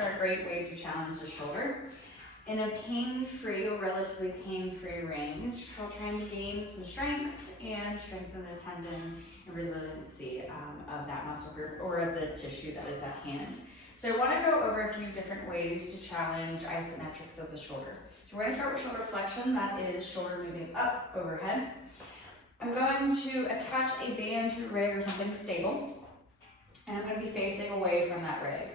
are a great way to challenge the shoulder. In a pain-free or relatively pain-free range, while trying to gain some strength and strengthen the tendon and resiliency of that muscle group or of the tissue that is at hand. So I want to go over a few different ways to challenge isometrics of the shoulder. So we're going to start with shoulder flexion, that is shoulder moving up overhead. I'm going to attach a band to a rig or something stable, and I'm going to be facing away from that rig.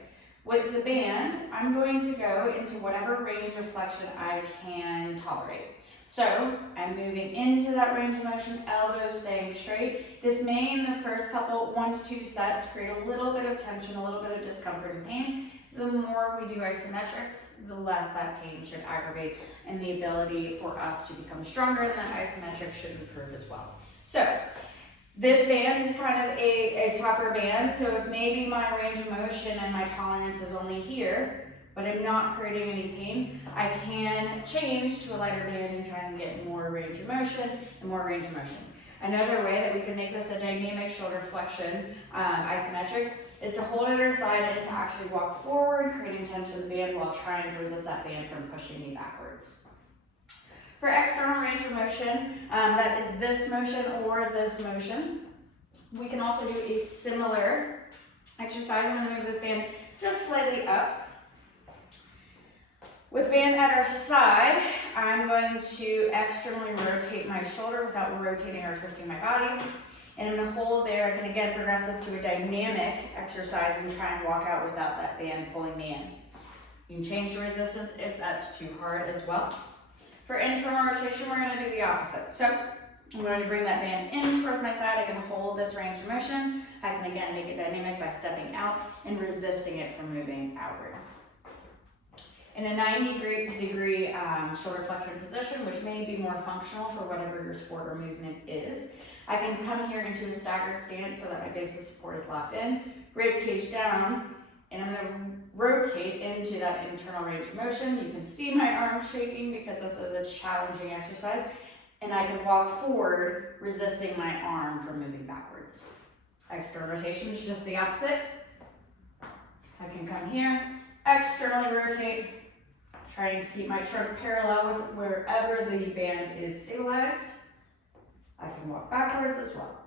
With the band, I'm going to go into whatever range of flexion I can tolerate. So I'm moving into that range of motion, elbows staying straight. This may, in the first couple, 1 to 2 sets, create a little bit of tension, a little bit of discomfort and pain. The more we do isometrics, the less that pain should aggravate, and the ability for us to become stronger in that isometric should improve as well. So this band is kind of a tougher band, so if maybe my range of motion and my tolerance is only here, but I'm not creating any pain, I can change to a lighter band and try and get more range of motion and more range of motion. Another way that we can make this a dynamic shoulder flexion isometric is to hold it at our side and to actually walk forward, creating tension in the band while trying to resist that band from pushing me backwards. For external range of motion, that is this motion or this motion. We can also do a similar exercise. I'm going to move this band just slightly up. With the band at our side, I'm going to externally rotate my shoulder without rotating or twisting my body. And I'm going to hold there. I can again progress this to a dynamic exercise and try and walk out without that band pulling me in. You can change the resistance if that's too hard as well. For internal rotation, we're going to do the opposite. So I'm going to bring that band in towards my side. I can hold this range of motion. I can again make it dynamic by stepping out and resisting it from moving outward. In a 90-degree shoulder flexion position, which may be more functional for whatever your sport or movement is, I can come here into a staggered stance so that my base of support is locked in, rib cage down, and I'm going to rotate into that internal range of motion. You can see my arms shaking because this is a challenging exercise, and I can walk forward, resisting my arm from moving backwards. External rotation is just the opposite. I can come here, externally rotate, trying to keep my trunk parallel with wherever the band is stabilized. I can walk backwards as well.